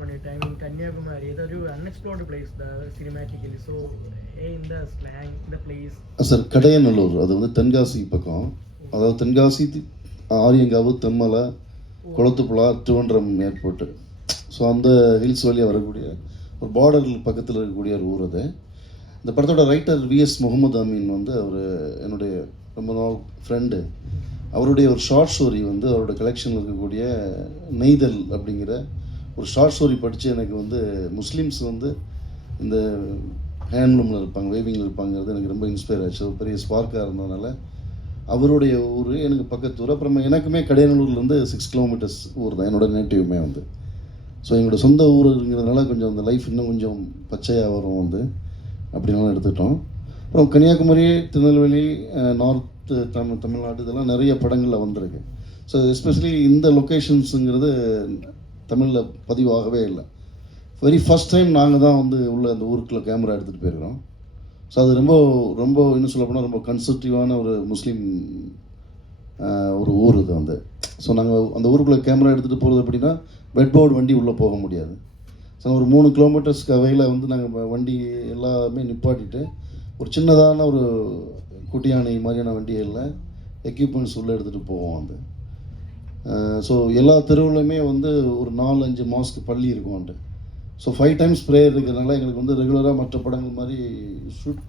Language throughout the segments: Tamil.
பண்ணிட்டேன் இன் கன்னியாகுமரி. இது ஒரு அன்எக்ஸ்ப்ளோர்டு பிளேஸ் தான் சினிமேட்டிக்கலி. ஸோ இந்த ஸ்லாங் இந்த பிளேஸ் சார் கடையநல்லூர், அது வந்து தென்காசி பக்கம். அதாவது தென்காசி, ஆரியங்காவு, தென்மலை, குளத்துப்புழா, திருவன்றம் ஏர்போர்ட்டு. ஸோ அந்த ஹில்ஸ் வழியாக வரக்கூடிய ஒரு பார்டர் பக்கத்தில் இருக்கக்கூடிய ஒரு ஊர் அது. இந்த படத்தோட ரைட்டர் விஎஸ் முகமது அமீன் வந்து அவர் என்னுடைய ரொம்ப நாள் ஃப்ரெண்டு. அவருடைய ஒரு ஷார்ட் ஸ்டோரி வந்து அவரோட கலெக்ஷனில் இருக்கக்கூடிய நெய்தல் அப்படிங்கிற ஒரு ஷார்ட் ஸ்டோரி படித்து எனக்கு வந்து முஸ்லீம்ஸ் வந்து இந்த ஹேண்ட்லூமில் இருப்பாங்க, வேவிங்கில் இருப்பாங்கிறது எனக்கு ரொம்ப இன்ஸ்பயர் ஆச்சு. ஒரு பெரிய ஸ்பார்க்காக இருந்ததுனால அவருடைய ஊர் எனக்கு பக்கத்து ஊர். அப்புறமா எனக்குமே கடையநல்லூர்லேருந்து 6 கிலோமீட்டர்ஸ் ஊர் தான் என்னோடய நேட்டிவ்மே வந்து. ஸோ எங்களோட சொந்த ஊருங்கிறதுனால கொஞ்சம் அந்த லைஃப் இன்னும் கொஞ்சம் பச்சையாக வரும் வந்து அப்படின்லாம் எடுத்துக்கிட்டோம். அப்புறம் கன்னியாகுமரி, திருநெல்வேலி, நார்த்து தமிழ்நாடு இதெல்லாம் நிறைய படங்களில் வந்திருக்கு. ஸோ எஸ்பெஷலி இந்த லொக்கேஷன்ஸுங்கிறது தமிழில் பதிவாகவே இல்லை. வெரி ஃபஸ்ட் டைம் நாங்கள் தான் வந்து உள்ள அந்த ஊருக்குள்ளே கேமரா எடுத்துகிட்டு போயிருக்கிறோம். ஸோ அது ரொம்ப ரொம்ப இன்னும் சொல்ல போனால் ரொம்ப கன்ஸ்ட்ரக்டிவான ஒரு முஸ்லீம் ஒரு ஊர் இது வந்து. ஸோ நாங்கள் அந்த ஊருக்குள்ளே கேமரா எடுத்துகிட்டு போகிறது அப்படின்னா பெட்போர்டு வண்டி உள்ளே போக முடியாது. ஸோ ஒரு 3 கிலோமீட்டர்ஸ்க்கு அவையில் வந்து நாங்கள் வண்டி எல்லாமே நிப்பாட்டிட்டு ஒரு சின்னதான ஒரு குட்டி யானை மாதிரியான வண்டிகளில் எக்யூப்மெண்ட்ஸ் உள்ளே எடுத்துகிட்டு போவோம் வந்து. ஸோ எல்லா தெருவுலையுமே வந்து ஒரு 4-5 மாஸ்க்கு பள்ளி இருக்கும் வந்து. ஸோ 5 டைம்ஸ் ப்ரேயர் இருக்கிறதுனால எங்களுக்கு வந்து ரெகுலராக மற்ற படங்கள் மாதிரி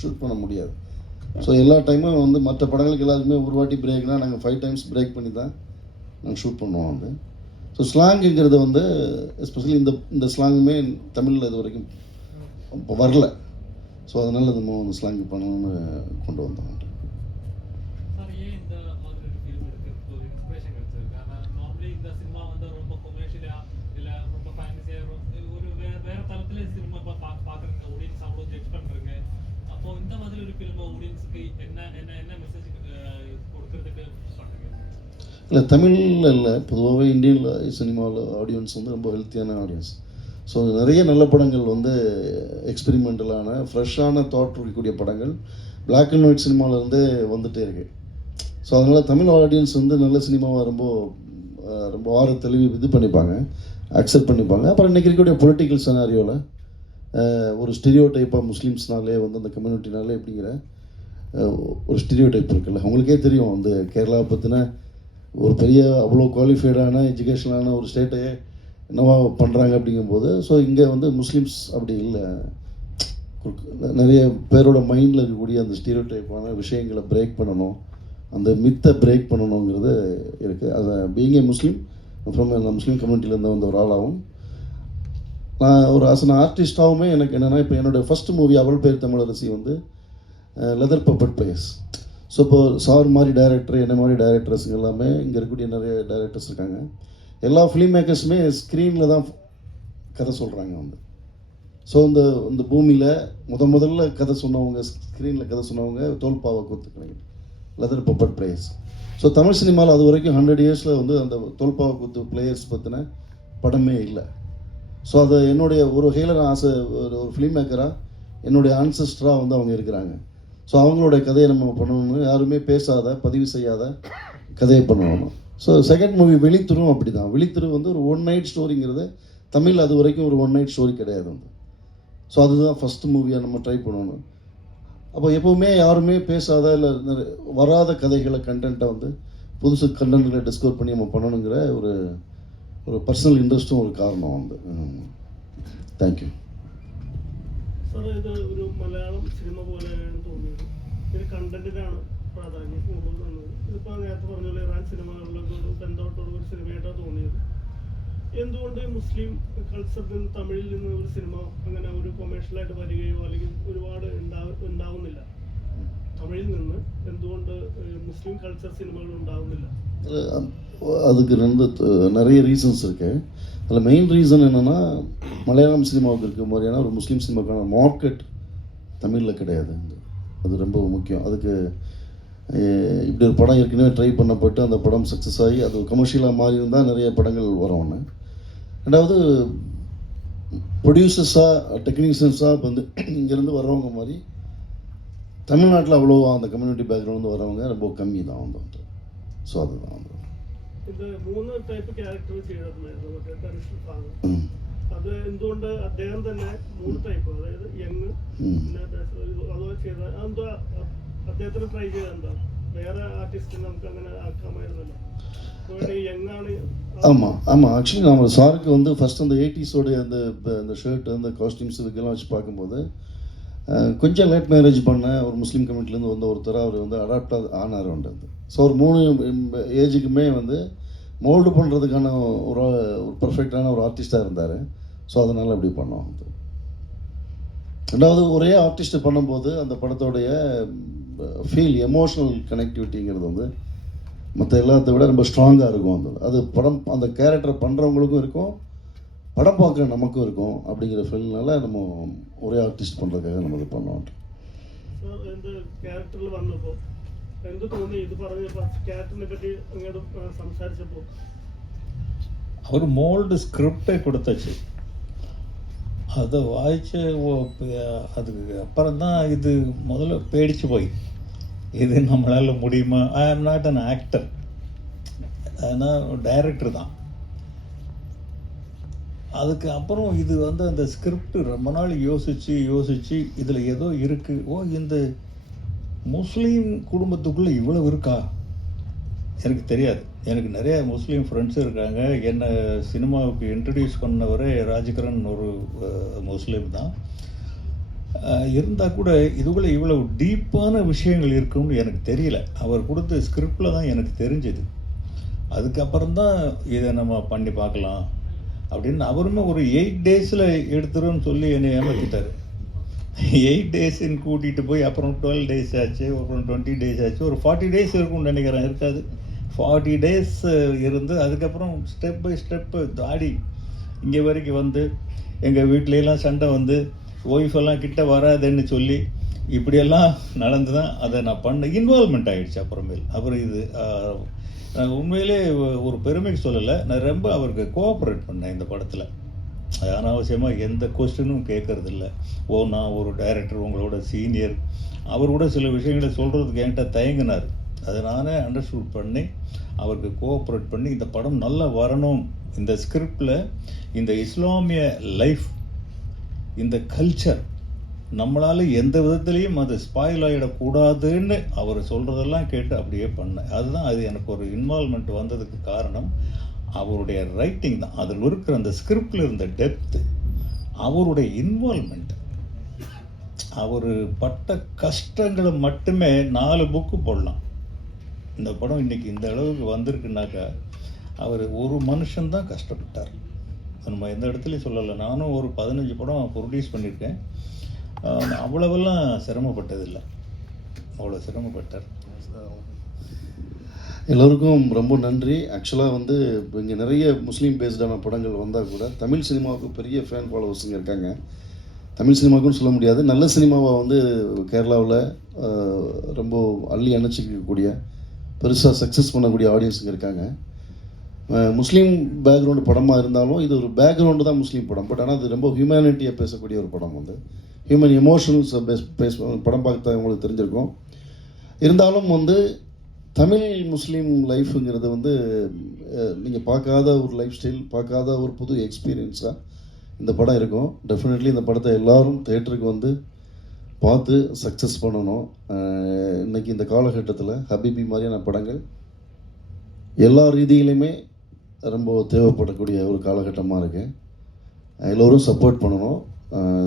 ஷூட் பண்ண முடியாது. ஸோ எல்லா டைமும் வந்து மற்ற படங்களுக்கு எல்லாருக்குமே ஒரு வாட்டி பிரேக்னால் நாங்கள் 5 டைம்ஸ் பிரேக் பண்ணி தான் நாங்கள் ஷூட் பண்ணுவோம் வந்து. ஸோ ஸ்லாங்குங்கிறது வந்து எஸ்பெஷலி இந்த ஸ்லாங்குமே தமிழில் இது வரைக்கும் இப்போ வரல. ஸோ அதனால் நம்ம ஸ்லாங் பண்ணணும்னு கொண்டு வந்தோம். இல்லை தமிழில் இல்லை, பொதுவாகவே இந்தியன் சினிமாவில் ஆடியன்ஸ் வந்து ரொம்ப ஹெல்த்தியான ஆடியன்ஸ். ஸோ நிறைய நல்ல படங்கள் வந்து எக்ஸ்பெரிமெண்டலான ஃப்ரெஷ்ஷான தாட் இருக்கக்கூடிய படங்கள் பிளாக் அண்ட் ஒயிட் சினிமாவிலேருந்தே வந்துகிட்டே இருக்குது. ஸோ அதனால் தமிழ் ஆடியன்ஸ் வந்து நல்ல சினிமாவை ரொம்ப ரொம்ப ஆற தெளிவு இது பண்ணிப்பாங்க, அக்செப்ட் பண்ணிப்பாங்க. அப்புறம் இன்றைக்கி இருக்கக்கூடிய பொலிட்டிக்கல் செனாரியோவில் ஒரு ஸ்டீரியோ டைப்பாக முஸ்லீம்ஸ்னாலே வந்து அந்த கம்யூனிட்டினாலே எப்படிங்கிற ஒரு ஸ்டீரியோ டைப் இருக்குல்ல, உங்களுக்கே தெரியும். வந்து கேரளாவை பற்றின ஒரு பெரிய அவ்வளோ குவாலிஃபைடான எஜுகேஷனான ஒரு ஸ்டேட்டையே என்னவா பண்ணுறாங்க அப்படிங்கும்போது, ஸோ இங்கே வந்து முஸ்லீம்ஸ் அப்படி இல்லை. நிறைய பேரோட மைண்டில் இருக்கக்கூடிய அந்த ஸ்டீரியோ டைப்பான விஷயங்களை பிரேக் பண்ணணும், அந்த மித்தை பிரேக் பண்ணணுங்கிறது இருக்குது. அதை பீயிங் ஏ முஸ்லீம் ஃப்ரம் அந்த முஸ்லீம் கம்யூனிட்டியிலேருந்து வந்த ஒரு ஆளாகவும் நான் ஒரு அசன் ஆர்டிஸ்டாகவுமே எனக்கு என்னென்னா, இப்போ என்னோடய ஃபஸ்ட் மூவி அவள் பேர் தமிழரசி வந்து லெதர் பப்பட் பிளேஸ். ஸோ இப்போ சார் மாதிரி டைரக்டர், என்ன மாதிரி டைரக்டர்ஸுங்க எல்லாமே இங்கே இருக்கக்கூடிய நிறைய டைரக்டர்ஸ் இருக்காங்க. எல்லா ஃபிலிம் மேக்கர்ஸுமே ஸ்க்ரீனில் தான் கதை சொல்கிறாங்க வந்து. ஸோ இந்த பூமியில் முதல்ல கதை சொன்னவங்க, ஸ்க்ரீனில் கதை சொன்னவங்க தோல்பாவை கூத்துக்கிறாங்க, leather puppet players. So Tamil சினிமாவில் அது வரைக்கும் 100 இயர்ஸில் வந்து அந்த தோல்பாவை கூத்து பிளேயர்ஸ் பற்றின படமே இல்லை. ஸோ அது என்னுடைய ஒரு வகையில் நான் ஆசை, ஒரு ஃபிலிம் மேக்கராக என்னுடைய ஆன்சஸ்டராக வந்து அவங்க இருக்கிறாங்க. ஸோ அவங்களுடைய கதையை நம்ம பண்ணணும்னு யாருமே பேசாத, பதிவு செய்யாத கதையை பண்ணணும். ஸோ செகண்ட் மூவி வெளித்திரும் அப்படி தான். வெளித்திரு வந்து ஒரு 1 நைட் ஸ்டோரிங்கிறது தமிழ் அது வரைக்கும் ஒரு 1 நைட் ஸ்டோரி கிடையாது வந்து. ஸோ அதுதான் ஃபஸ்ட்டு மூவியாக நம்ம ட்ரை பண்ணணும். அப்போ எப்போவுமே யாருமே பேசாத இல்லை வராத கதைகளை கண்டென்ட்டை வந்து புதுசு கண்டென்ட்களை டிஸ்கவர் பண்ணி நம்ம பண்ணணுங்கிற ஒரு பர்சனல் இன்ட்ரெஸ்ட்டும் ஒரு காரணம் வந்து. താങ്ക്യൂ. സാർ, ഇത് ഒരു മലയാളം സിനിമ പോലെയാണ് തോന്നിയത്. ഇത് കണ്ടന്റിനാണ് പ്രാധാന്യം കൂടുതൽ തന്നത്. ഇതിപ്പോൾ നേരത്തെ പറഞ്ഞ പോലെ ഇറാൻ സിനിമകളിലൊക്കെ ഒരു ബന്ധപ്പെട്ടൊരു ഒരു സിനിമയായിട്ടാണ് തോന്നിയത്. എന്തുകൊണ്ട് മുസ്ലിം കൾച്ചറിൽ നിന്ന് തമിഴിൽ നിന്ന് ഒരു സിനിമ അങ്ങനെ ഒരു കൊമേഴ്ഷ്യലായിട്ട് വരികയോ അല്ലെങ്കിൽ ഒരുപാട് ഉണ്ടാവുന്നില്ല? തമിഴിൽ നിന്ന് എന്തുകൊണ്ട് മുസ്ലിം കൾച്ചർ സിനിമകൾ ഉണ്ടാവുന്നില്ല? அதுக்கு நிறைய ரீசன்ஸ் இருக்குது. அதில் மெயின் ரீசன் என்னென்னா, மலையாளம் சினிமாவுக்கு இருக்க மாதிரியான ஒரு முஸ்லீம் சினிமாவுக்கான மார்க்கெட் தமிழில் கிடையாது. அது ரொம்ப முக்கியம். அதுக்கு இப்படி ஒரு படம் ஏற்கனவே ட்ரை பண்ணப்பட்டு அந்த படம் சக்ஸஸ் ஆகி அது கமர்ஷியலாக மாறி இருந்தால் நிறைய படங்கள் வரும் ஒன்று. ரெண்டாவது ப்ரொடியூசர்ஸாக, டெக்னீஷியன்ஸாக இப்போ வந்து இங்கேருந்து வர்றவங்க மாதிரி தமிழ்நாட்டில் அவ்வளோ அந்த கம்யூனிட்டி பேக்ரவுண்ட் வரவங்க ரொம்ப கம்மி தான் வந்து. ஸோ அதுதான் வந்து ഇത് 3 ടൈപ്പ് ക്യാരക്ടർ ചെയ്തിട്ടുണ്ടായിരുന്നു. മറ്റേ ടെറിഷൽ ഭാഗം അത് എന്തുകൊണ്ട് അദ്ദേഹം തന്നെ 3 ടൈപ്പ്, അതായത് യങ്, പിന്നെ അതുപോലെ ചെയ്ത എന്തോ അദ്ദേഹത്തിന് ട്രൈ ചെയ്ത എന്താ വേറെ ആർട്ടിസ്റ്റിനെ നമുക്ക് അങ്ങനെ ആക്കാമായിരുന്നല്ലോ. യങ് ആണ്. ஆமாம் ஆக்சுவலி நம்ம சாருக்கு வந்து ஃபஸ்ட் அந்த 80s அந்த ஷர்ட் அந்த காஸ்டியூம்ஸ் இதுக்கெல்லாம் வச்சு பார்க்கும்போது கொஞ்சம் லேட் மேரேஜ் பண்ண ஒரு முஸ்லீம் கம்யூனிட்டிலேருந்து வந்த ஒருத்தர் அவர் வந்து அடாப்ட் ஆனார் வந்து. ஸோ ஒரு 3 ஏஜுக்குமே வந்து மோல்டு பண்ணுறதுக்கான ஒரு பர்ஃபெக்டான ஒரு ஆர்டிஸ்டாக இருந்தார். ஸோ அதனால் அப்படி பண்ணோம். ரெண்டாவது ஒரே ஆர்டிஸ்ட்டு பண்ணும்போது அந்த படத்தோடைய ஃபீல் எமோஷ்னல் கனெக்டிவிட்டிங்கிறது வந்து மற்ற எல்லாத்த விட ரொம்ப ஸ்ட்ராங்காக இருக்கும். அது படம் அந்த கேரக்டரை பண்ணுறவங்களுக்கும் இருக்கும், படம் பார்க்குற நமக்கும் இருக்கும். அப்படிங்கிற ஃபீல்னால நம்ம ஒரே ஆர்டிஸ்ட் பண்ணுறதுக்காக நம்ம இது பண்ணோம். ക്യാരക്ടറിൽ വന്നപ്പോൾ എന്ത് തോന്നി? ഇത് പറഞ്ഞ ക്യാരക്ടറിനെ പറ്റി അങ്ങോട്ട് സംസാരിച്ചപ്പോൾ அவர் மோல்டு ஸ்கிரிப்டை கொடுத்தாச்சு. அதை வாய்ச்சி அதுக்கு அப்புறம் தான் இது முதல்ல பேடிச்சு போய் இது நம்மளால் முடியுமா. ஐ ஆம் நாட் அன் ஆக்டர், ஆனால் டைரக்டர் தான். அதுக்கு அப்புறம் இது வந்து அந்த ஸ்கிரிப்ட் ரொம்ப நாள் யோசித்து இதில் ஏதோ இருக்குது. ஓ, இந்த முஸ்லீம் குடும்பத்துக்குள்ளே இவ்வளோ இருக்கா எனக்கு தெரியாது. எனக்கு நிறைய முஸ்லீம் ஃப்ரெண்ட்ஸும் இருக்காங்க. என்னை சினிமாவுக்கு இன்ட்ரடியூஸ் பண்ணவரே ராஜ்கிரண் ஒரு முஸ்லீம் தான். இருந்தால் கூட இதுக்குள்ளே இவ்வளோ டீப்பான விஷயங்கள் இருக்குன்னு எனக்கு தெரியல. அவர் கொடுத்த ஸ்கிரிப்டில் தான் எனக்கு தெரிஞ்சது. அதுக்கப்புறம் தான் இதை நம்ம பண்ணி பார்க்கலாம் அப்படின்னு அவருமே ஒரு 8 days எடுத்துருன்னு சொல்லி என்னை ஏமாற்றிட்டார். 8 days கூட்டிகிட்டு போய் அப்புறம் 12 days ஆச்சு, அப்புறம் 20 days ஆச்சு, ஒரு 40 days இருக்கும்னு நினைக்கிறேன். இருக்காது, 40 days இருந்து அதுக்கப்புறம் ஸ்டெப் பை ஸ்டெப்பு தாடி இங்கே வரைக்கும் வந்து எங்கள் வீட்லையெல்லாம் சண்டை வந்து ஒய்ஃபெல்லாம் கிட்ட வராதுன்னு சொல்லி இப்படியெல்லாம் நடந்து தான் அதை நான் பண்ண இன்வால்மெண்ட் ஆகிடுச்சு. அப்புறம் இது நான் உண்மையிலே ஒரு பெருமைக்கு சொல்லலை, நான் ரொம்ப அவருக்கு கோஆப்ரேட் பண்ணேன் இந்த படத்தில். அனாவசியமாக எந்த கொஸ்டினும் கேட்கறதில்ல. ஓ, நான் ஒரு டைரக்டர், உங்களோட சீனியர், அவர் கூட சில விஷயங்களை சொல்கிறதுக்கு என்கிட்ட தயங்கினார். அதை நானே அண்டர்ஸ்டூட் பண்ணி அவருக்கு கோஆப்ரேட் பண்ணி இந்த படம் நல்லா வரணும். இந்த ஸ்கிரிப்டில் இந்த இஸ்லாமிய லைஃப், இந்த கல்ச்சர் நம்மளால் எந்த விதத்துலேயும் அது ஸ்பாயில் ஆகிடக்கூடாதுன்னு அவர் சொல்கிறதெல்லாம் கேட்டு அப்படியே பண்ணேன். அதுதான் அது எனக்கு ஒரு இன்வால்மெண்ட் வந்ததுக்கு காரணம் அவருடைய ரைட்டிங் தான். அதில் இருக்கிற அந்த ஸ்கிரிப்டில் இருந்த டெப்த்து, அவருடைய இன்வால்மெண்ட், அவர் பட்ட கஷ்டங்களை மட்டுமே 4 புக்கு போடலாம். இந்த படம் இன்றைக்கி இந்த அளவுக்கு வந்திருக்குனாக்கா அவர் ஒரு மனுஷன்தான் கஷ்டப்பட்டார். நம்ம எந்த இடத்துலையும் சொல்லலை. நானும் ஒரு 15 படம் ப்ரொடியூஸ் பண்ணியிருக்கேன். அவ்வளவெல்லாம் சிரமப்பட்டதில்லை, அவ்வளோ சிரமப்பட்டார். எல்லோருக்கும் ரொம்ப நன்றி. ஆக்சுவலாக வந்து இப்போ இங்கே நிறைய முஸ்லீம் பேஸ்டான படங்கள் வந்தால் கூட தமிழ் சினிமாவுக்கு பெரிய ஃபேன் ஃபாலோவர்ஸுங்க இருக்காங்க. தமிழ் சினிமாவுக்குன்னு சொல்ல முடியாது, நல்ல சினிமாவை வந்து கேரளாவில் ரொம்ப அள்ளி அணைச்சிக்கக்கூடிய பெருசாக சக்ஸஸ் பண்ணக்கூடிய ஆடியன்ஸுங்க இருக்காங்க. முஸ்லீம் பேக்ரவுண்டு படமாக இருந்தாலும் இது ஒரு பேக்ரவுண்டு தான் முஸ்லீம் படம். பட் ஆனால் அது ரொம்ப ஹியூமனிட்டியை பேசக்கூடிய ஒரு படம், வந்து ஹியூமன் எமோஷனல்ஸை படம் பார்த்தா உங்களுக்கு தெரிஞ்சிருக்கும். இருந்தாலும் வந்து தமிழ் முஸ்லீம் லைஃபுங்கிறது வந்து நீங்கள் பார்க்காத ஒரு லைஃப் ஸ்டைல், பார்க்காத ஒரு புது எக்ஸ்பீரியன்ஸாக இந்த படம் இருக்கும். டெஃபினெட்லி இந்த படத்தை எல்லோரும் தேட்டருக்கு வந்து பார்த்து சக்ஸஸ் பண்ணணும். இன்றைக்கி இந்த காலகட்டத்தில் ஹபீபி மாதிரியான படங்கள் எல்லா ரீதியிலையுமே ரொம்ப தேவைப்படக்கூடிய ஒரு காலகட்டமாக இருக்குது. எல்லோரும் சப்போர்ட் பண்ணணும்.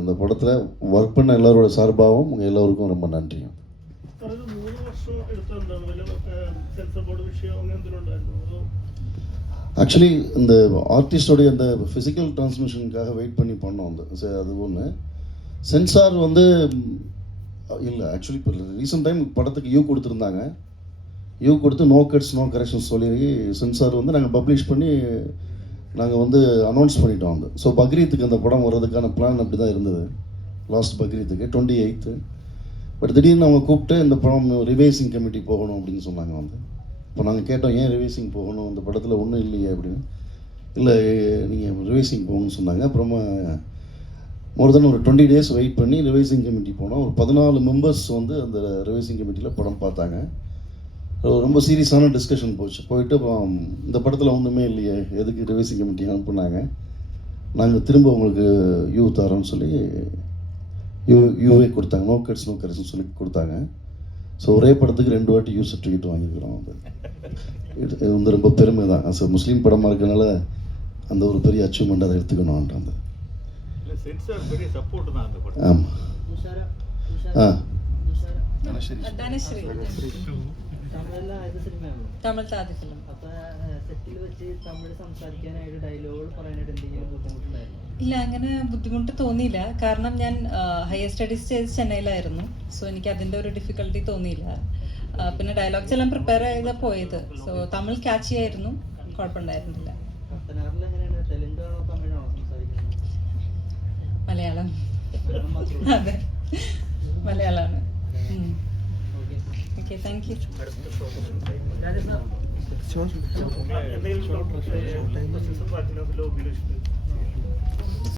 இந்த படத்தில் ஒர்க் பண்ண எல்லாரோட சார்பாகவும் உங்கள் எல்லோருக்கும் ரொம்ப நன்றி. ஆக்சுவலி இந்த ஆர்டிஸ்டோடைய அந்த ஃபிசிக்கல் டிரான்ஸ்மிஷனுக்காக வெயிட் பண்ணி பண்ணோம். அது ஒன்று. சென்சார் வந்து இல்லை, ஆக்சுவலி இப்போ ரீசெண்ட் டைம் படத்துக்கு யூ கொடுத்துருந்தாங்க. யூ கொடுத்து நோ கட்ஸ் நோ கரெக்ஷன்ஸ் சொல்லி சென்சார் வந்து நாங்கள் பப்ளிஷ் பண்ணி நாங்கள் வந்து அனௌன்ஸ் பண்ணிட்டோம். வந்து ஸோ பக்ரீத்துக்கு அந்த படம் வர்றதுக்கான பிளான் அப்படி தான் இருந்தது. Last பக்ரீத்துக்கு 28th. பட் திடீர்னு அவங்க கூப்பிட்டு இந்த படம் ரிவைசிங் கமிட்டி போகணும் அப்படின்னு சொன்னாங்க. வந்து இப்போ நாங்கள் கேட்டோம், ஏன் ரிவைசிங் போகணும், இந்த படத்தில் ஒன்றும் இல்லையே அப்படின்னு. இல்லை, நீங்கள் ரிவைசிங் போகணும்னு சொன்னாங்க. அப்புறமா மோர் தென் ஒரு 20 days வெயிட் பண்ணி ரிவைசிங் கமிட்டி போனோம். ஒரு 14 மெம்பர்ஸ் வந்து அந்த ரிவைசிங் கமிட்டியில் படம் பார்த்தாங்க. ரொம்ப சீரியஸான டிஸ்கஷன் போயிட்டு அப்புறம் இந்த படத்தில் ஒன்றுமே இல்லையே, எதுக்கு ரிவைசிங் கமிட்டி அனுப்புனாங்க. நாங்கள் திரும்ப உங்களுக்கு யூ தரோன்னு சொல்லி யூவே கொடுத்தாங்க. நோ கட்ஸ்னு சொல்லி கொடுத்தாங்க. ஸோ ஒரே படத்துக்கு 2 வாட்டி யூ சர்டிஃபிகேட் வாங்கியிருக்கிறோம். இது வந்து ரொம்ப பெருமை தான். அஸ் முஸ்லீம் படமாக இருக்கனால அந்த ஒரு பெரிய அச்சீவ்மெண்ட் அதை எடுத்துக்கணும்ன்றாங்க. ஆமாம். ஆ ധനശ്രീ തമിഴ് ആദ്യ ഫിലിം. സെറ്റിൽ വെച്ച് തമിഴ് സംസാരിക്കാനായിട്ട് ഡയലോഗുകൾ പറയാനായിട്ട് എന്തെങ്കിലും ബുദ്ധിമുട്ടുണ്ടായിരുന്നു? ഇല്ല, അങ്ങനെ ബുദ്ധിമുട്ട് തോന്നിയില്ല. കാരണം ഞാൻ ഹയർ സ്റ്റഡീസ് ചെയ്ത് ചെന്നൈയിലായിരുന്നു. സോ എനിക്ക് അതിൻ്റെ ഒരു ഡിഫിക്കൽട്ടി തോന്നിയില്ല. പിന്നെ ഡയലോഗ്സ് എല്ലാം പ്രിപ്പയർ ചെയ്താൽ പോയത്. സോ തമിഴ് ക്യാച്ച് ചെയ്യായിരുന്നു, കുഴപ്പമുണ്ടായിരുന്നില്ല. പത്തനാറിൽ എങ്ങനെയാണ്? തെലുങ്കാണോ തമിഴാണോ സംസാരിക്കുന്നത്? മലയാളം. അതെ, മലയാളമാണ്. Okay, thank you. Rajesh sir എന്തെങ്കിലും